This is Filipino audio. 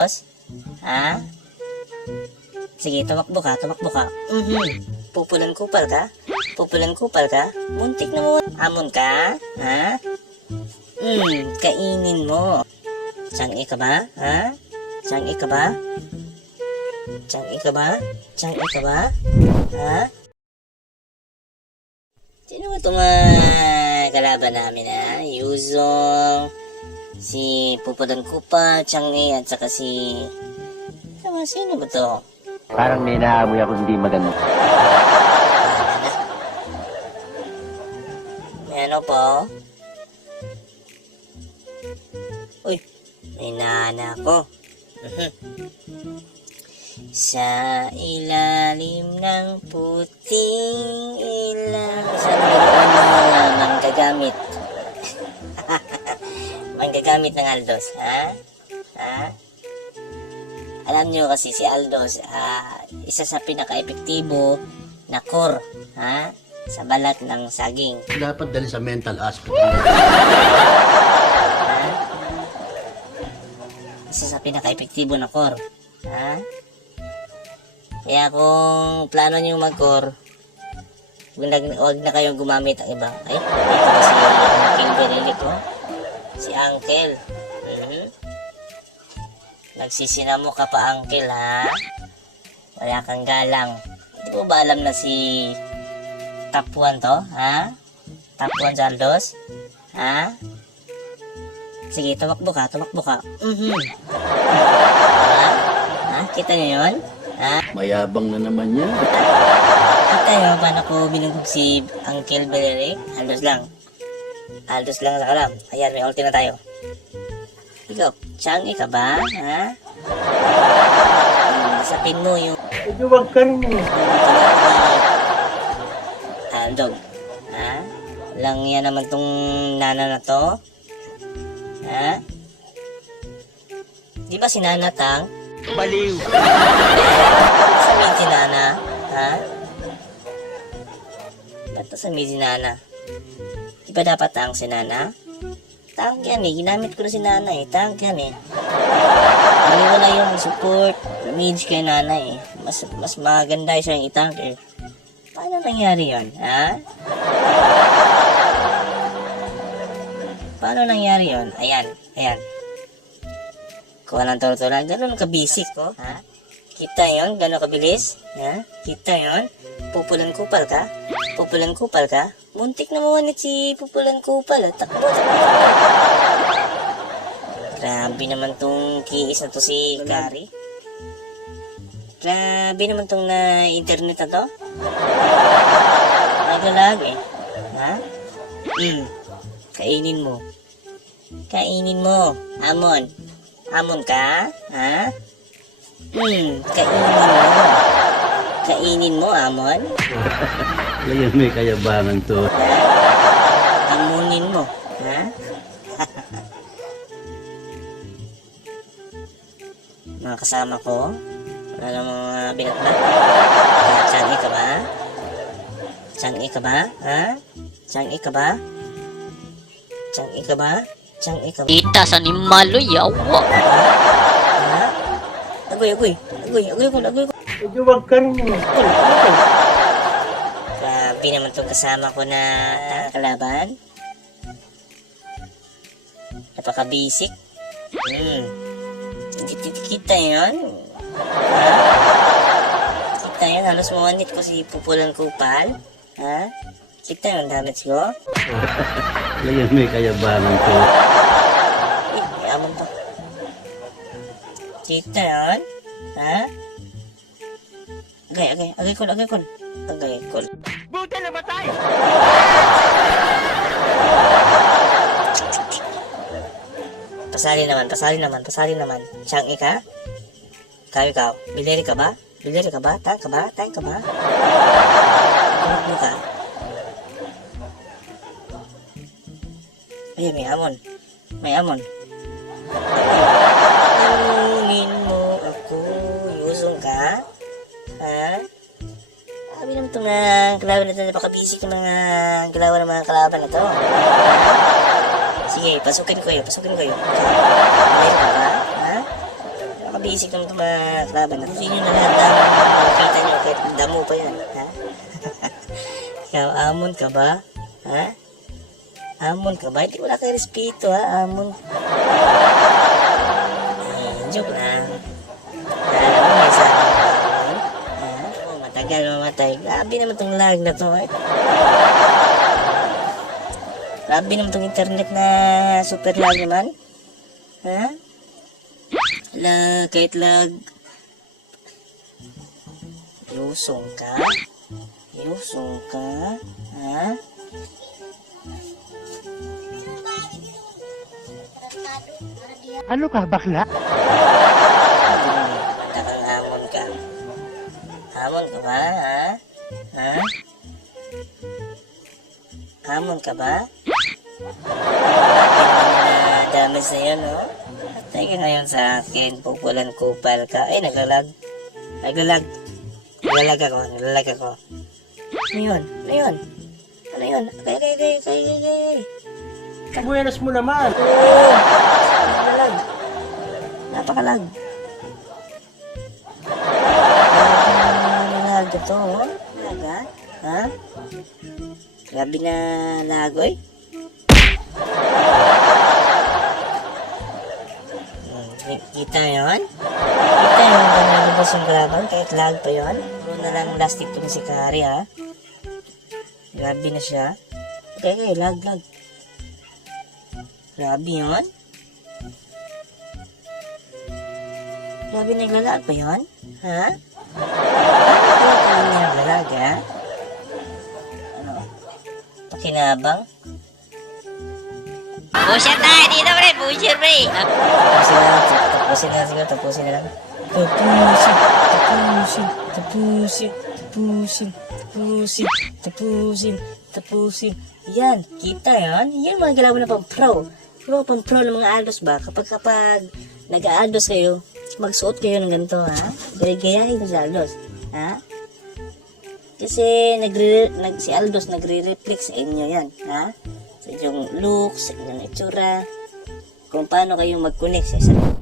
Boss? Ha? Sige, tumakbo ka, tumakbo ka. Pupulan kupal ka? Pupulan kupal ka? Muntik na mo. Hamon ka? Ha? Kainin mo. Tiyangi ka ba? Ha? Tiyangi ka ba? Tiyangi ka ba? Tiyangi ka ba? Ha? Sino ba itong kalaban namin, ha? Yuzong, si Pupulan Kupal, Tiyangi, at saka si... Sino ba to? Parang may naamoy ako hindi maganda. May ano po? Uy, may nana ko. Sa ilalim ng puting ilang. Sa mayroon manggagamit. Manggagamit ng Aldos, ha? Ha? Alam nyo kasi si Aldos, isa sa pinaka-epektibo na core, ha? Sa balat ng saging. Dapat dali sa mental hospital. Ha? Isa sa pinaka-epektibo na core, ha? Kaya kung plano nyo mag-core, huwag na kayong gumamit ang iba. Ay, ito pa si Uncle Berelic, oh. Si Uncle. Nagsisinamo ka pa, Uncle, ha? Wala kang galang. Hindi mo ba alam na si Top 1 to, ha? Top 1 sa Aldos? Ha? Sige, tumakbo ka, tumakbo ka. Ha? Kita niyo yun? Ha? Mayabang na naman yan. Kita niyo ba na ko binugbog si Uncle Berelic? Aldos lang. Aldos lang sa kalam. Ayan, may ulti na tayo. Ikaw, Tiyangi ka ba? Ha? Sapin mo yung... Huwag ka rin. Aldog. Ha? Lang yan naman tong nana na to. Ha? Di ba si Nana Tang? Baliw! Sabihin si Nana. Ha? Ba't sabihin si Nana? Di ba dapat Tang si Nana? Tank yan eh. Ginamit ko na si Nana eh. Tank yan eh. Maliwala yung support needs kay Nana eh. Mas maganda siya yung itank eh. Paano nangyari yun? Ha? Paano nangyari yun? Ayan. Ayan. Kuha ng tortura. Ganun ka-basic ko. Ha? Kita yun? Ganun kabilis? Ha? Kita yun? Pupulan kupal ka? Pupulan kupal ka? Muntik na mawanit si Pupulan Kupal. Takbo. Grabe naman tong kiis na to si Gary. Grabe naman tong na internet na to. Nagalag eh. Ha? Kainin mo. Kainin mo. Amon. Amon ka? Ha? Kainin mo. Kainin mo, Amon. Ngayon may kayabangan to. Amunin mo. Ha? Mga kasama ko, wala namang binatbat. Tiyangi ka ba? Tiyangi ka ba? Ha? Tiyangi ka ba? Tiyangi ka ba? Tiyangi ka ba? Ita sa ni Malo yawa. Ha? Agoy ko. Huwag ka rin. Grabe naman itong kasama ko na kalaban. Napaka-basic. Kita yun. Ha? Kita yun. Halos mawanit ko si Pupulan Kupal. Ha? Kita yun damage ko. Ngayon may kayabangan to. May amon pa. Kita yun. Ha? Agay ko. Buti na matay! Pasali naman. Tiyangi ka? Ikaw. Bileri ka ba? Tank ka ba? Tumakbo ka. Ay, may amon. Amunin mo ako. Yuzong ka? Ha? Sabi naman itong kalaban na ito, napaka-basic yung mga galawan ng mga kalaban na ito. Sige, pasukin ko yun. Meron ka ba? Ha? Napaka-basic naman ito mga kalaban. Tapusin nyo na lahat damo. Makikita nyo kahit damo pa yan. Ha? Ikaw, amon ka ba? Ha? Amon ka ba? Hindi wala kayo respeto ha, amon. Joke lang. Alam mo, may sana pa amon. Ha? Oh, matagal mamatay. Grabe naman itong lag na to. Grabe naman itong internet na super lag naman. Ha? Lag, kahit lag. Yusong ka? Yusong ka? Ha? Ano ka, bakla? Takang hamon ka. Hamon ka ba, ha? Ha? Hamon ka ba? Damage na yun, no? Patay ka ngayon sa akin. Pupulan kupal ka. Ay, naglalag. Naglalag. Naglalag ako. Naglalag ako. Ano yun? Ano yun? Ano yun? Kay. Buenas mo naman. Oo. Naglalag. Napakalag. Naglalag ito, oh. Laga? Ha? Grabe na lagoy. Kita yun? Kita yun ba nalabas yung kalaban kahit lag pa yun? Puro na lang last tip to ni si Kari ha. Grabe na siya. Okay, lag. Grabe yun? Grabe naglalag pa yun? Ha? Bakit kaya niya naglalag ha? Ano? Pakinabang? Pusher tayo dito, pre. Pusher, pre. Tapusin na siguro, tapusin na lang. Tapusin. Yan, kita yan. Yan mga galawan na pang-pro. Yung mga pang-pro ng mga aldos ba? Kapag nag-aaldos kayo, magsuot kayo ng ganito, ha? Gayahin ko sa aldos, ha? Kasi si Aldos nagre-reflect sa inyo yan, ha? Sa inyong looks, sa inyong itsura, kung paano kayo mag-connect sa isa't